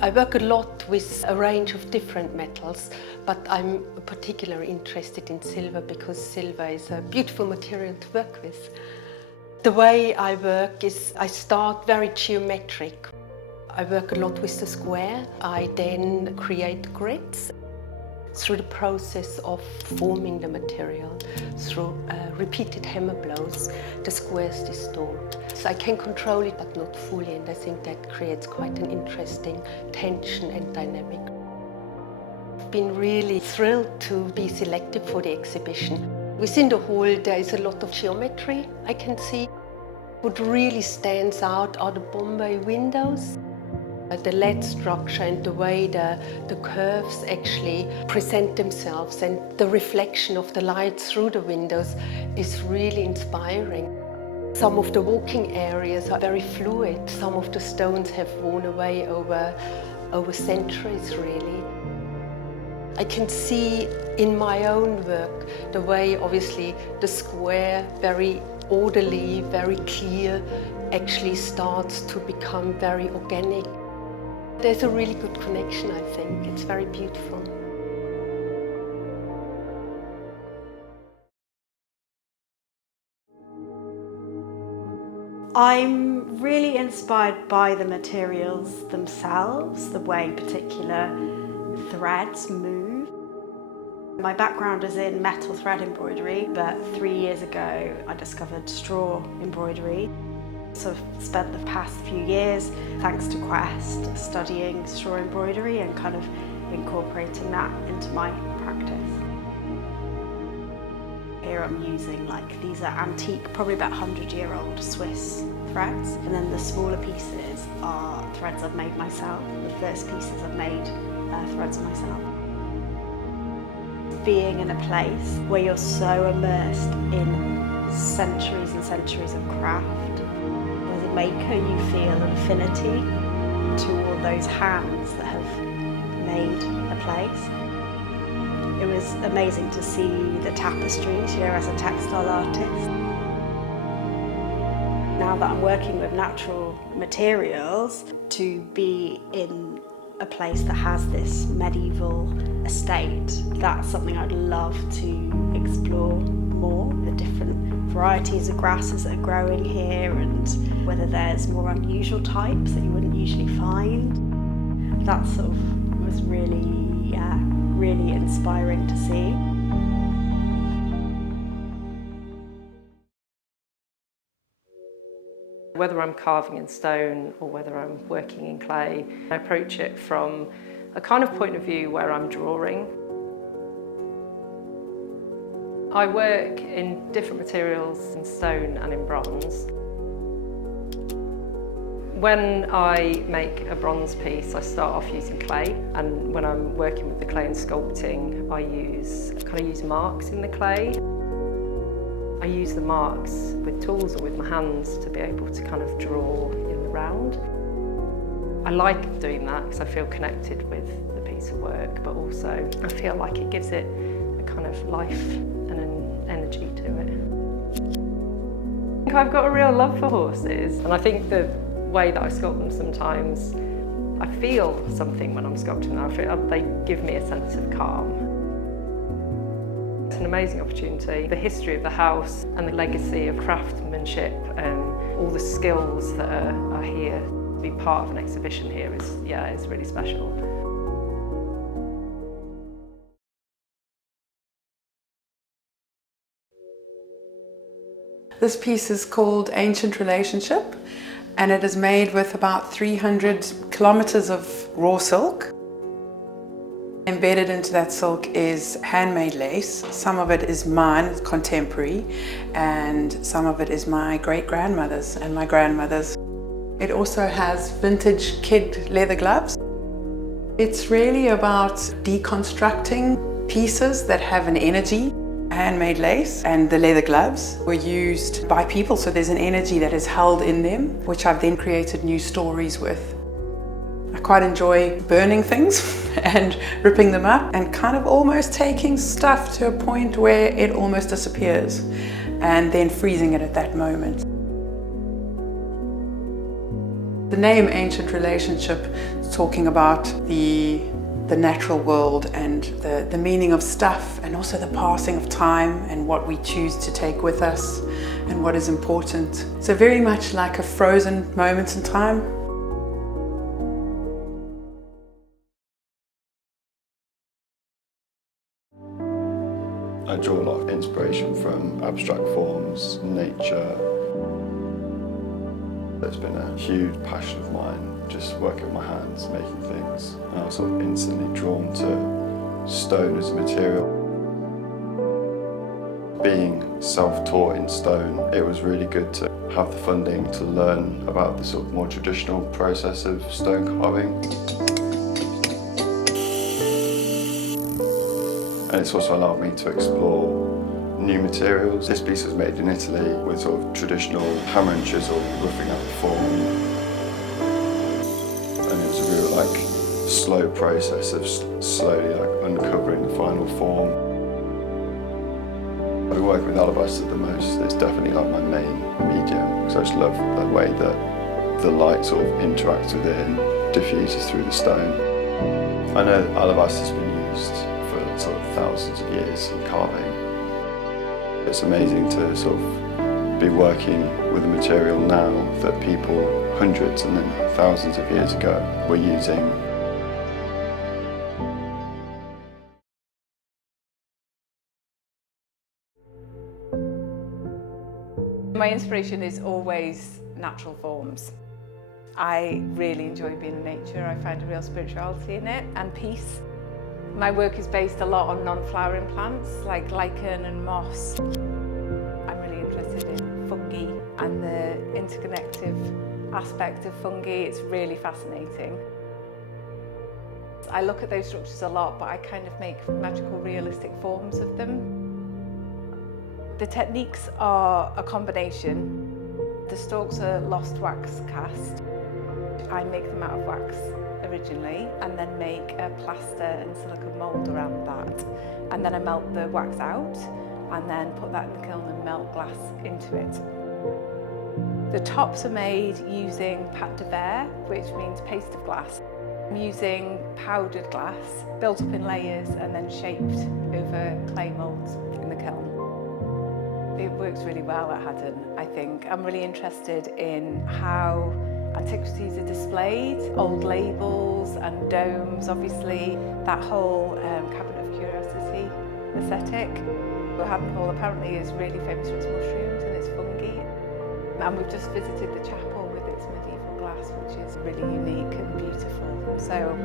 I work a lot with a range of different metals, but I'm particularly interested in silver because silver is a beautiful material to work with. The way I work is I start very geometric. I work a lot with the square. I then create grids through the process of forming the material. Through repeated hammer blows, the square is distorted. So I can control it, but not fully, and I think that creates quite an interesting tension and dynamic. I've been really thrilled to be selected for the exhibition. Within the hall there is a lot of geometry I can see. What really stands out are the Bombay windows. The lead structure and the way the curves actually present themselves and the reflection of the light through the windows is really inspiring. Some of the walking areas are very fluid. Some of the stones have worn away over centuries, really. I can see in my own work the way, obviously, the square, very orderly, very clear, actually starts to become very organic. There's a really good connection, I think. It's very beautiful. I'm really inspired by the materials themselves, the way particular threads move. My background is in metal thread embroidery, but 3 years ago I discovered straw embroidery. So I've spent the past few years, thanks to QEST, studying straw embroidery and kind of incorporating that into my practice. Here I'm using these are antique, probably about 100-year-old Swiss threads. And then the smaller pieces are threads I've made myself. The first pieces I've made threads myself. Being in a place where you're so immersed in centuries and centuries of craft, as a maker you feel an affinity to all those hands that have made a place. It was amazing to see the tapestries here as a textile artist. Now that I'm working with natural materials, to be in a place that has this medieval estate, that's something I'd love to explore more. The different varieties of grasses that are growing here and whether there's more unusual types that you wouldn't usually find. That sort of was really inspiring to see. Whether I'm carving in stone or whether I'm working in clay, I approach it from a kind of point of view where I'm drawing. I work in different materials, in stone and in bronze. When I make a bronze piece, I start off using clay, and when I'm working with the clay and sculpting, I use marks in the clay. I use the marks with tools or with my hands to be able to kind of draw in the round. I like doing that because I feel connected with the piece of work, but also I feel like it gives it a kind of life and an energy to it. I think I've got a real love for horses, and I think the way that I sculpt them sometimes, I feel something when I'm sculpting them. I feel they give me a sense of calm. It's an amazing opportunity. The history of the house and the legacy of craftsmanship and all the skills that are here, to be part of an exhibition here is really special. This piece is called Ancient Relationship, and it is made with about 300 kilometers of raw silk. Embedded into that silk is handmade lace. Some of it is mine, contemporary, and some of it is my great-grandmother's and my grandmother's. It also has vintage kid leather gloves. It's really about deconstructing pieces that have an energy. Handmade lace and the leather gloves were used by people, so there's an energy that is held in them, which I've then created new stories with. I quite enjoy burning things and ripping them up and kind of almost taking stuff to a point where it almost disappears and then freezing it at that moment. The name Ancient Relationship is talking about the natural world and the meaning of stuff, and also the passing of time and what we choose to take with us and what is important. So very much like a frozen moment in time. I draw a lot of inspiration from abstract forms, nature. It's been a huge passion of mine, just working with my hands, making things. And I was sort of instantly drawn to stone as a material. Being self-taught in stone, it was really good to have the funding to learn about the sort of more traditional process of stone carving. And it's also allowed me to explore new materials. This piece was made in Italy with sort of traditional hammer and chisel roughing out the form. And it was a real slow process of slowly uncovering the final form. I've been working with alabaster the most. It's definitely my main medium, because I just love the way that the light sort of interacts with it and diffuses through the stone. I know that alabaster's been used for sort of thousands of years in carving. It's amazing to sort of be working with a material now that people hundreds and then thousands of years ago were using. My inspiration is always natural forms. I really enjoy being in nature. I find a real spirituality in it and peace. My work is based a lot on non-flowering plants like lichen and moss. I'm really interested in fungi and the interconnective aspect of fungi. It's really fascinating. I look at those structures a lot, but I kind of make magical, realistic forms of them. The techniques are a combination. The stalks are lost wax cast. I make them out of wax originally and then make a plaster and silicone mould around that. And then I melt the wax out and then put that in the kiln and melt glass into it. The tops are made using pâte de verre, which means paste of glass. I'm using powdered glass, built up in layers and then shaped over clay moulds in the kiln. It works really well at Haddon, I think. I'm really interested in how antiquities are displayed, old labels and domes, obviously, that whole cabinet of curiosity aesthetic. Haddon Hall apparently is really famous for its mushrooms and its fungi. And we've just visited the chapel with its medieval glass, which is really unique and beautiful. So